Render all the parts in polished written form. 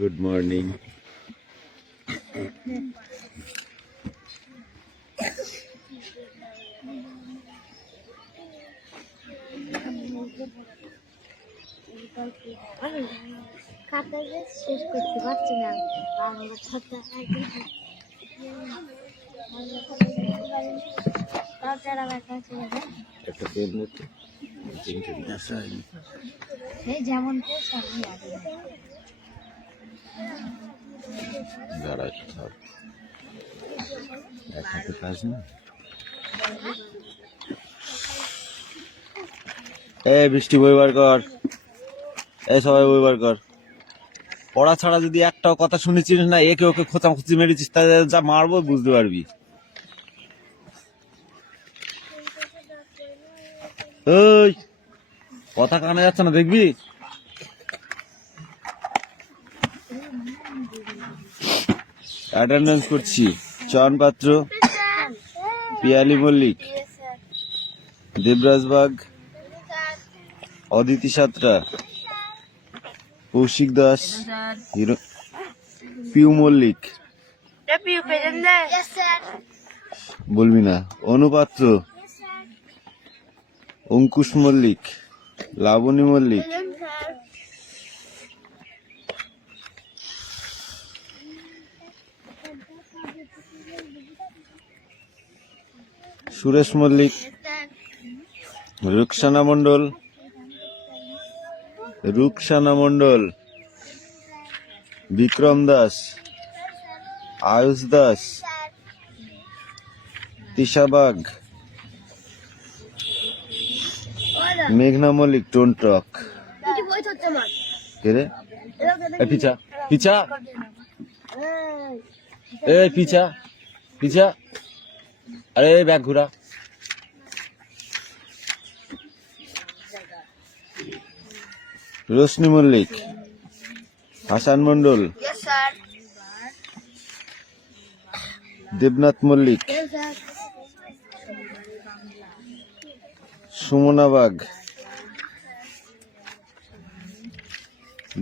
Good morning. শেষ করতে পারছি না। একটা পেন মতো যেমন দাঁড়ায় থাক, এক হাতে কাজ না। বৃষ্টি বই বার কর, সবাই বই বার কর। পড়া ছাড়া যদি একটাও কথা শুনেছিস না, একে ওকে খোঁচাখুচি মেরেছিস, তাহলে যা মারবো বুঝতে পারবি। ওই কথা কানে যাচ্ছে না, দেখবি। অ্যাটেন্ডেন্স করছি। চয়ন পাত্র, পিয়ালি মল্লিক, দেবরাজ বাগ, অদিতি সাঁতরা, কৌশিক দাস, পিউ মল্লিক, বলবি না, অনুপাত্র, অঙ্কুশ মল্লিক, লাবণী মল্লিক, সুরেশ মল্লিক, রুকসানা মণ্ডল, বিক্রম দাস, আয়ুষ দাস, তিশা বাগ, মেঘনা মল্লিক, টোন ট্রক। কে রে? পিছা পিছা, পিছা পিছা, আরে ব্যাগ ঘুরা। রোশনি মল্লিক, হাসান মণ্ডল, দেবনাথ মল্লিক, সুমনা বাগ,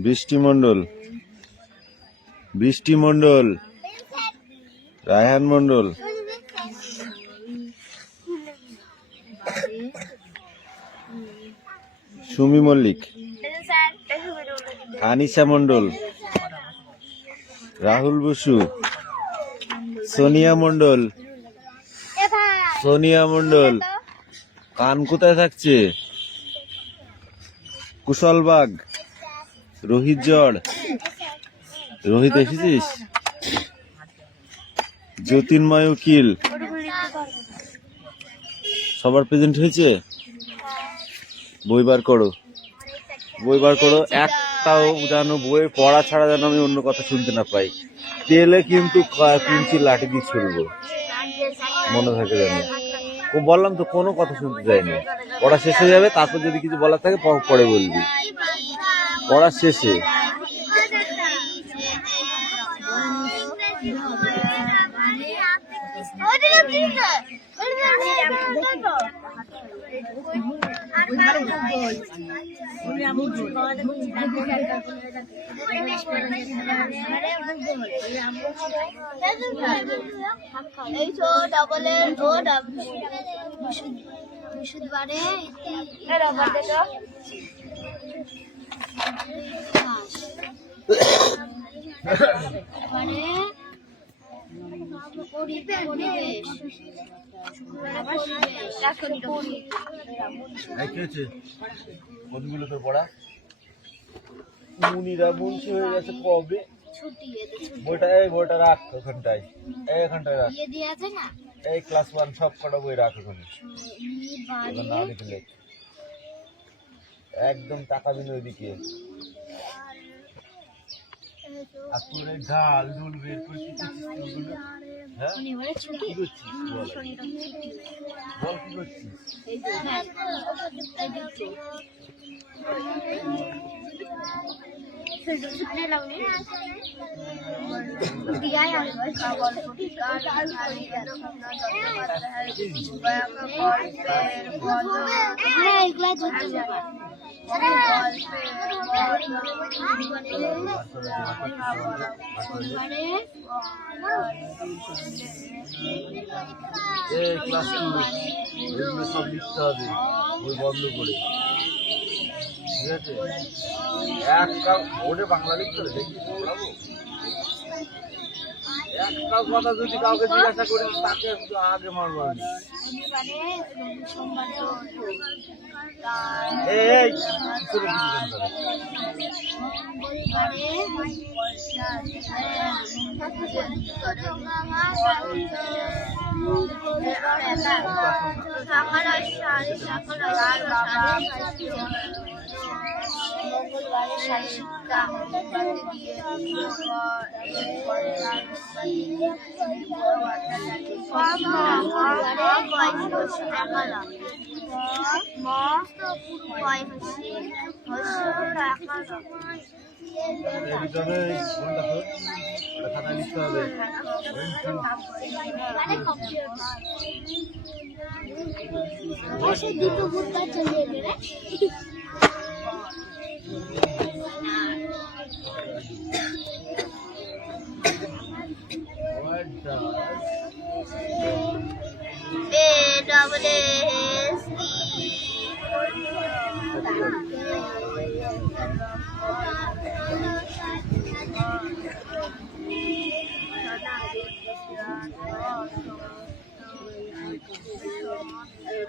বৃষ্টি মণ্ডল, রায়হান মণ্ডল, সুমি মল্লিক, আনিশা মণ্ডল, রাহুল বসু, সোনিয়া মণ্ডল, কান কোথায় থাকছে? কুশল বাগ, রোহিত জড়, রোহিত এসেছিস? জ্যোতির্ময় উকিল, সবার প্রেজেন্ট হয়েছে? বই বার করো, একটাও যেন বই পড়া ছাড়া যেন আমি অন্য কথা শুনতে না পাই। তেলে কিন্তু কুঞ্চি লাঠি দিয়ে ছুড়বো, মনে থাকে জানি। বললাম তো, কোনো কথা শুনতে চাইনি। পড়া শেষ হয়ে যাবে, তারপর যদি কিছু বলার থাকে পরে বলবি। পড়া শেষে কতগুলো তোর পড়া? মুনিরা মুন্সি হয়ে গেছে কবে? বইটা রাখ ওখানটায়, এখানটায় রাখ। এই ক্লাস 1 সব কটা বই রাখ ওখানে, না লিখলে একদম তাকাবি না ওইদিকে। আর তোর এই ঢাল ঢুল বের করে কি করছিস? হ্যাঁ কি করছিস? বল কি করছিস? এই ক্লাস 2 এগুলো সব লিখতে হবে বই বন্ধ করে, ঠিক আছে? একটা বোর্ডে বাংলা লিখতে হবে, দেখি পড়াবো। একটা কথা যদি কাউকে জিজ্ঞাসা করি তাকে আগে মারবো আমি। এই কিসের দিকে মঙ্গলবারে শারীরিকা লিখতে হবে। দুটো বুদ্ধা চলে এলে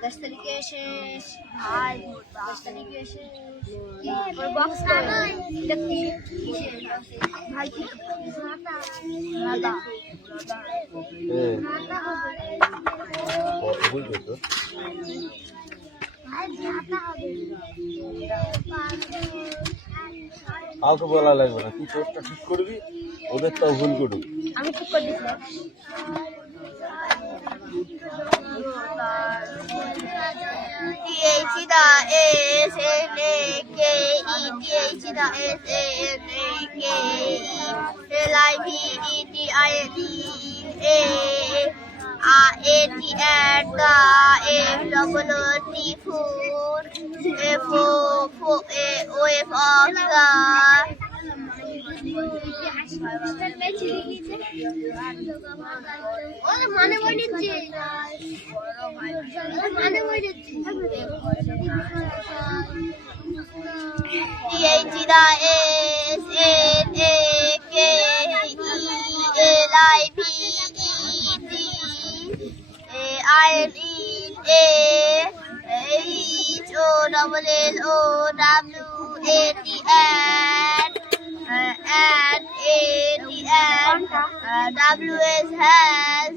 दस तरीके से भाई 10 तरीके से और बॉक्स भाई की दादा বুঝলি তো? কাউকে বলা লাগবে না, তুই তোরটা ঠিক করবি, ওদেরটাও ভুল করবি। আমি ঠিক করে দিলাম। মানে বলেছি মানে বলেছি WS has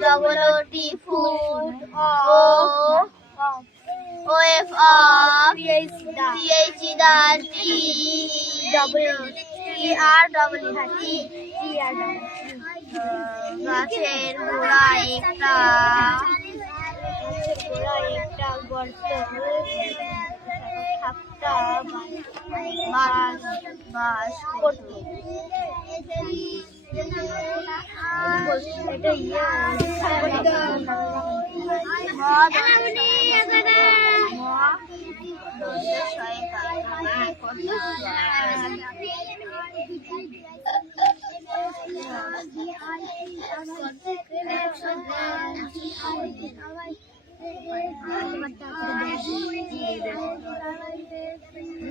THEFOFWT food. গাছের গোড়ায় একটা গর্ত বাস করত। এটা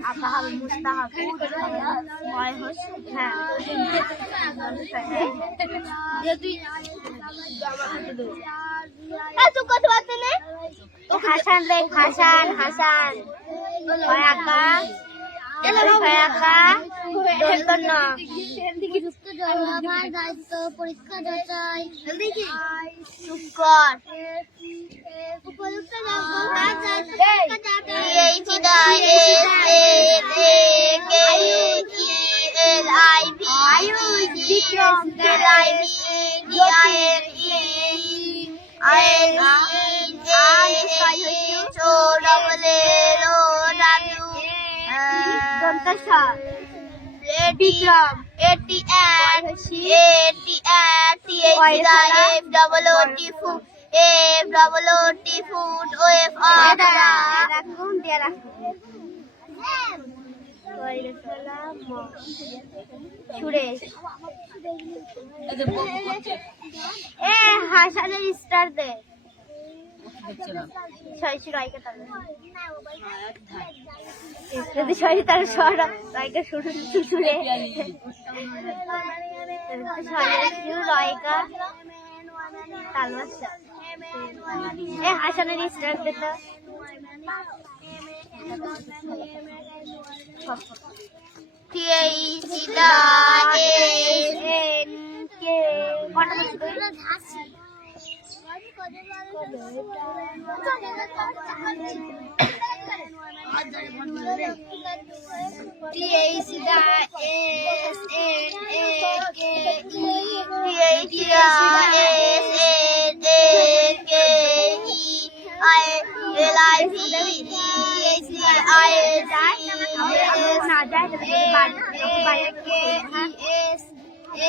আকাহাল মুস্তাহাব হয় হচ্ছে হ্যাঁ তুই কত বাতে নে হাসান রে হাসান হাসান হয় আকা দায়িত্ব পরীক্ষা যাচাই শুকর উপযুক্ত বিক্রম সুরেশ হাসানের স্টার দে যদি সরি তার সরা রায়কা শুরু শুনে রায়কা তালবাসা হাসানের স্টার দে তো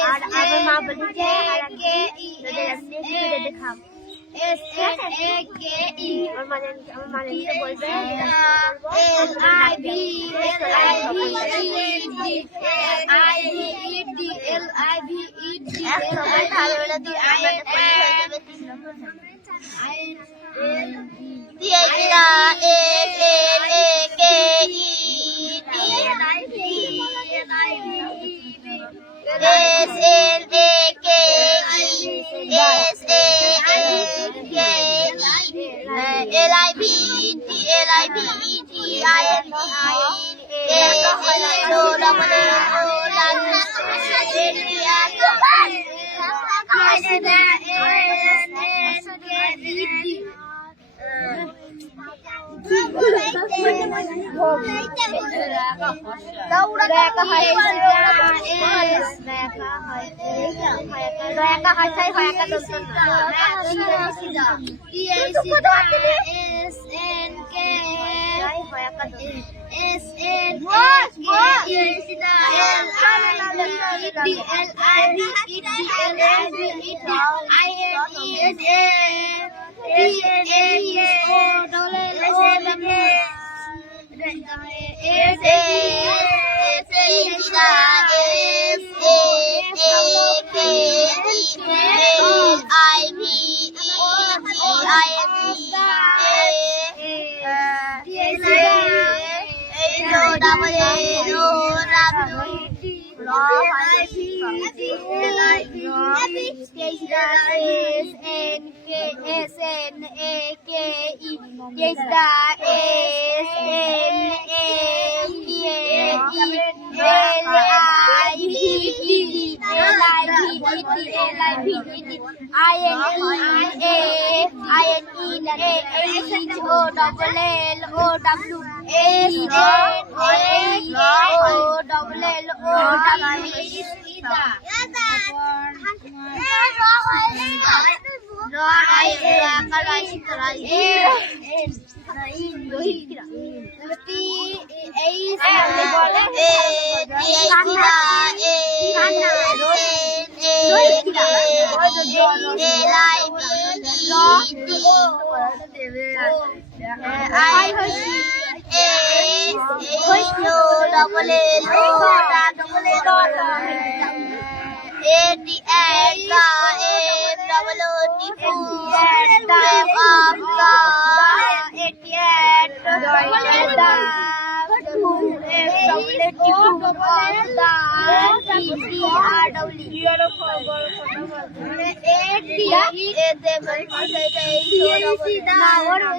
আর আমার মা বলেছে দেখাম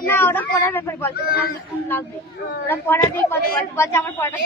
না ওরা পড়ার ব্যাপারে বলছে ওরা পড়া দিয়ে কথা বলছে আমার পড়াটা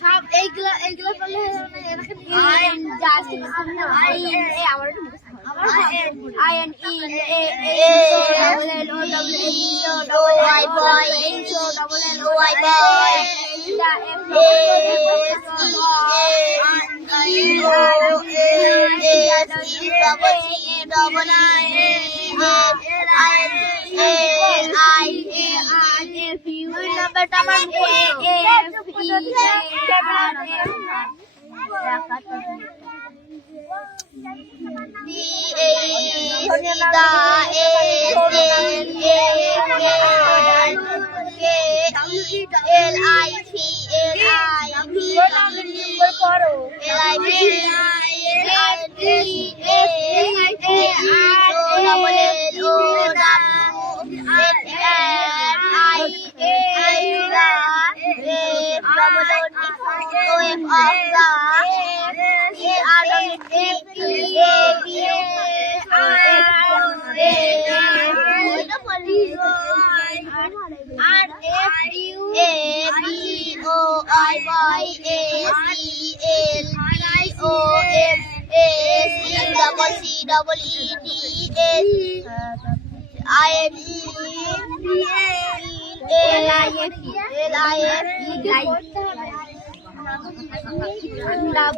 সব এইগুলো বললে আমার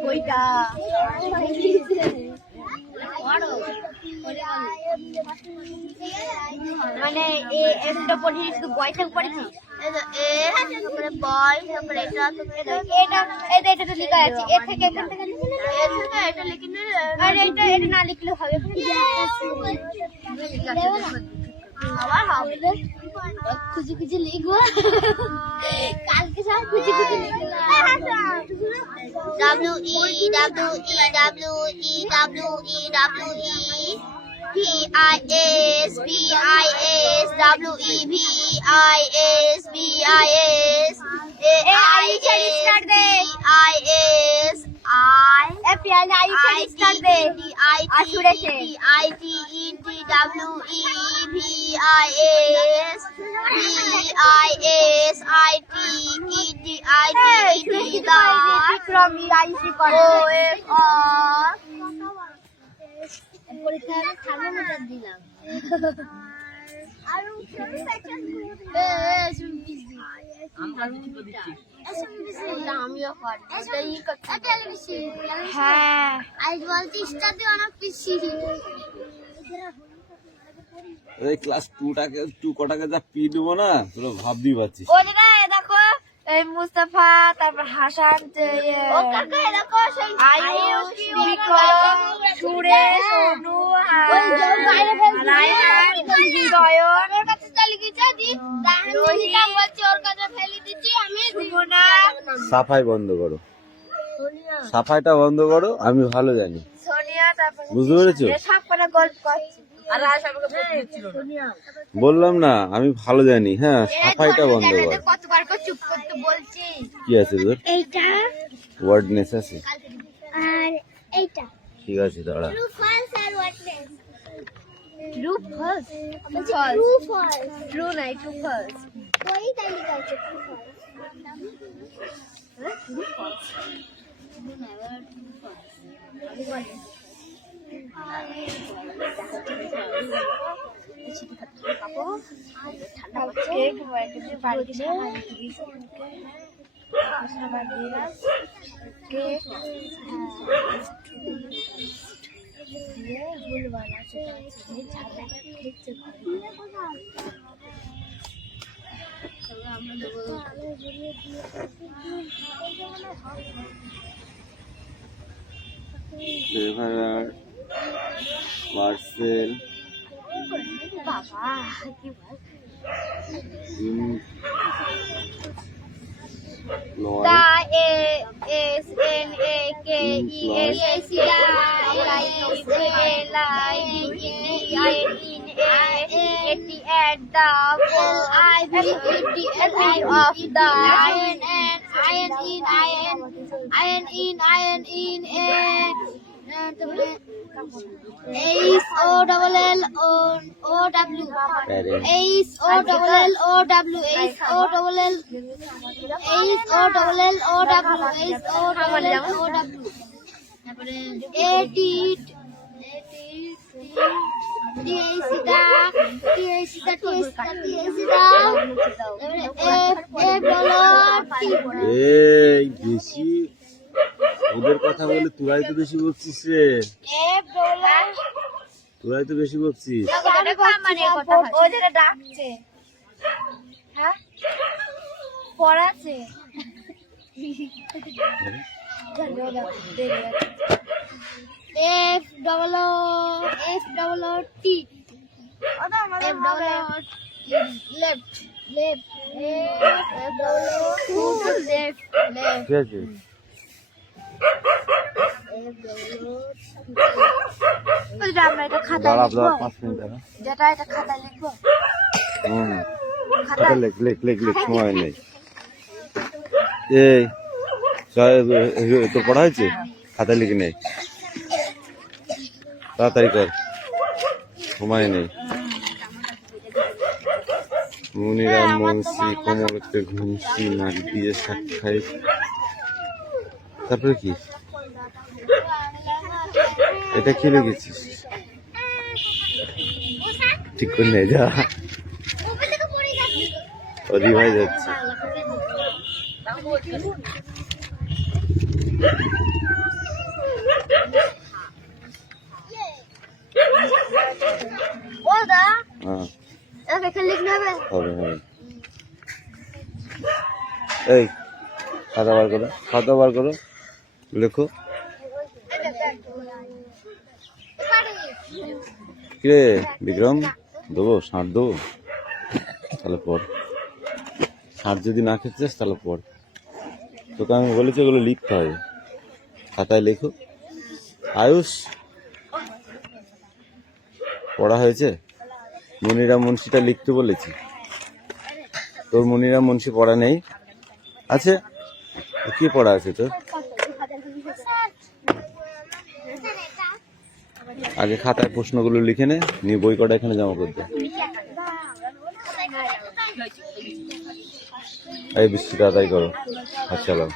বইটা মানে এটা পড়িস তুই বয়টা পড়েছিস এটা লেখা আছে এর থেকে এখান থেকে এটা লিখে আর এটা না লিখলে হবে আবার হবে খুঁজে খুঁজে লিখবো কালকে সব খুঁজে খুঁজে লিখবো P-I-S, P-I-S, W-E-P-I-S, P-I-S, A-I-S, পরীক্ষায় থার্মোমিটার দিলাম হ্যাঁ আজ বলছি স্টার দিয়ে অনেক পিসি এই ক্লাস 2 কটাকে যা পি দেবো না তোরা ভাবতেই পারছিস। ওই জায়গায় দেখো এই মুস্তাফা, তারপর হাসান, আয়ুষ, বিক্রম, সুরেশ, অনু, রায়হান, সুমনা, সাফাই বন্ধ করো, সাফাইটা বন্ধ করো, আমি ভালো জানি, সোনিয়া, তারপর বুঝতে পেরেছো? সব করে গল্প করছে। বললাম না আমি ভালো জানি। হ্যাঁ, সাফাইটা বন্ধ করো। কতবার করে চুপ করতে বলছি। কি আছে তোর? এইটা ওয়ার্ডনেস আছে? আর এইটা ঠিক আছে দাঁড়া। ট্রু ফলস আর হোয়াটনেস true false, true false true নাই, ট্রু ফলস। ওই তালিকা আছে ট্রু ফলস ফেভারার, মার্সেল, বাবা কি বল, নয়, the S N A K E S at the of the এই বেশি ওদের কথা বলে তোরাই তো বেশি বকছিস রে, তোরাই তো বেশি বকছিস। ডাকছে, হ্যাঁ পড়াচ্ছে। F double O T left F double O left ঠিক আছে, আমরা এটা খাতায় দাঁড়া লিখবো, দাঁড়া 5 মিনিট দাঁড়া। যেটা এটা খাতায় লিখবো, খাতা লেখ লেখ লেখ লেখ, সময় নেই। এই তোর পড়া হয়েছে? খাতা লিখে নেই, তাড়াতাড়ি কর, সময় নেই। মুনিরাম মুন্সি, কোমলতে ঘুমসি, নাক দিয়ে শাক খাই। তারপরে কি এটা কি লিখেছিস? ঠিক করে নে যা, ও রিভাই যাচ্ছে। হ্যাঁ হবে হবে। এই খাতা বার করো, খাতা বার করো, লেখো। কিরে বিক্রম, দেবো ষাঁড় দেবো? তাহলে পড়, ষাঁড় যদি না খেতেছিস তাহলে পড়। তোকে আমি বলেছি এগুলো লিখতে হয়, খাতায় লেখো। আয়ুষ পড়া হয়েছে? মুনিরাম মুন্সিটা লিখতে বলেছি, তোর মুনিরাম মুন্সি পড়া নেই? আছে, কি পড়া আছে তোর? আগে খাতায় প্রশ্নগুলো লিখে নে, নিয়ে বই কটা এখানে জমা করতে। এই বৃষ্টিটা আদায় করো, আচ্ছা চালাও।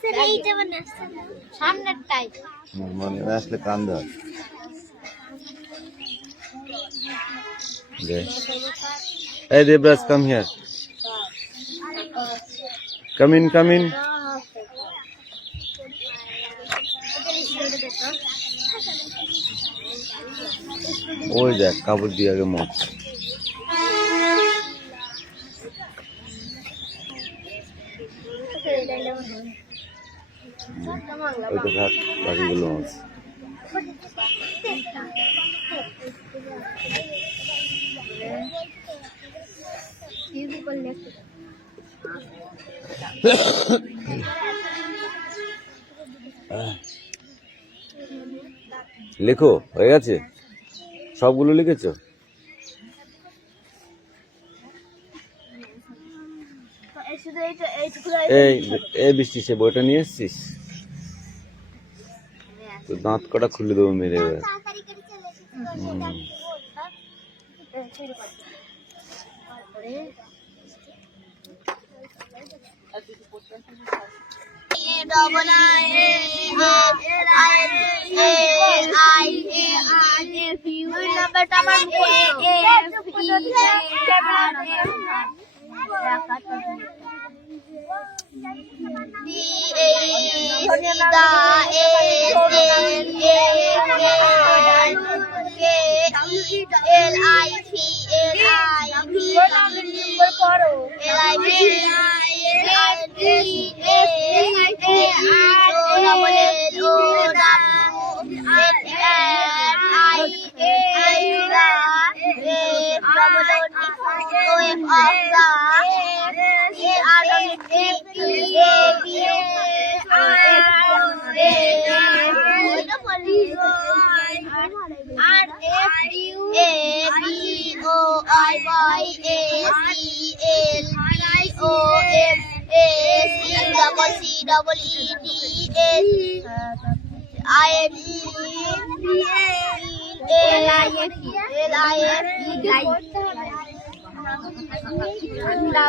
স্যার এইটা বানাস সামনেরটাই মনে না আসলে কান্দে হয়। Hey Debraj, come here. Come in, come in. ওই দেখ কাপড় দিয়ে আগে মত ওইটা থাক বাকিগুলো মাছ লেখো হয়ে গেছে সবগুলো লিখেছো এই বৃষ্টি সে বইটা নিয়ে এসছিস তো দাঁত কটা খুলে দেবো মেরে এবার তাড়াতাড়ি করে চলে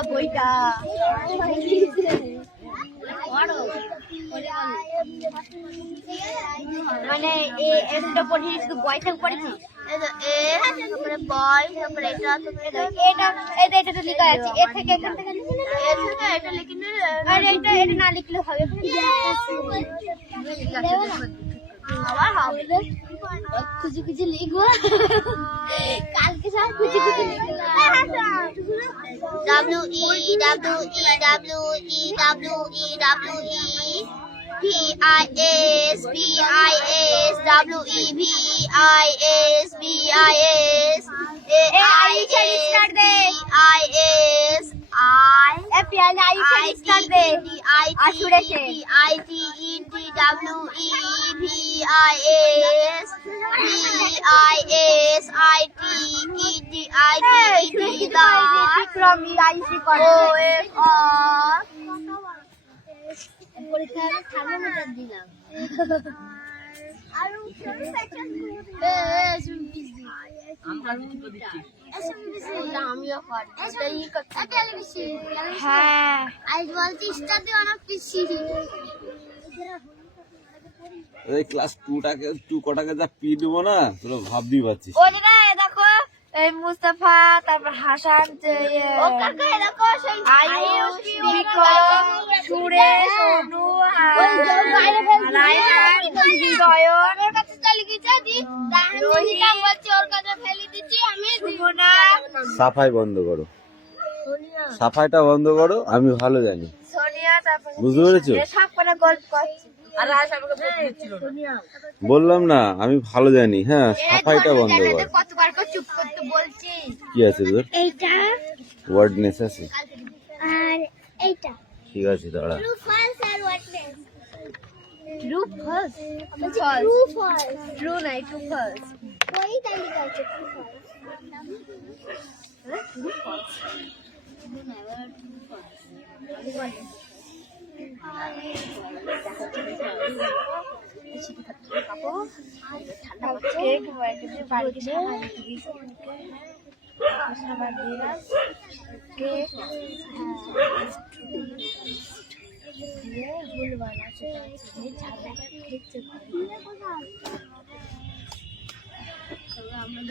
বইটা মানে এটা পড়িস শুধু বইটা পড়িস বই তারপরে এটা এটা লেখা আছে এর থেকে এখান থেকে এটা লিখলে আর এটা না লিখলে হবে আবার হবে খুঁজি খুঁজি লিখবো কালকে সব খুঁজি খুঁজি লিখবো হ্যাঁ আজ বলছিস অনেক পিছিয়ে এই ক্লাস 2 কটাকে যা পি দেবো না তোরা ভাবতেই পারছিস ওই জায়গায় দেখো এই মুস্তাফা তারপর হাসান আয়ুষ বিক্রম সুরেশ অনু রায়হান জয়ন ওর কাছে চলে গেছে দি রোহিত বলছে ওর কাছে ফেলে দিচ্ছি আমি সুমনা সাফাই বন্ধ করো সাফাইটা বন্ধ করো আমি ভালো জানি সোনিয়া তারপর বুঝতে পেরেছো সব করে গল্প করছে আর আমাকে সোনিয়া বললাম না আমি ভালো জানি হ্যাঁ সাফাইটা বন্ধ করো কতবার করে চুপ করতে বলছি কি আছে তোর এইটা ওয়ার্ডনেস আছে আর এইটা ঠিক আছে দাঁড়া ট্রু ফলস আর ওয়াটনেস true false true false true নাই ট্রু ফলস ওই তালিকা আছে ট্রু ফলস কেক বাড়িতে সবার দিলাম কেক দিয়ে ভুল বানাচ্ছে ঝাড়া খেতে আমরা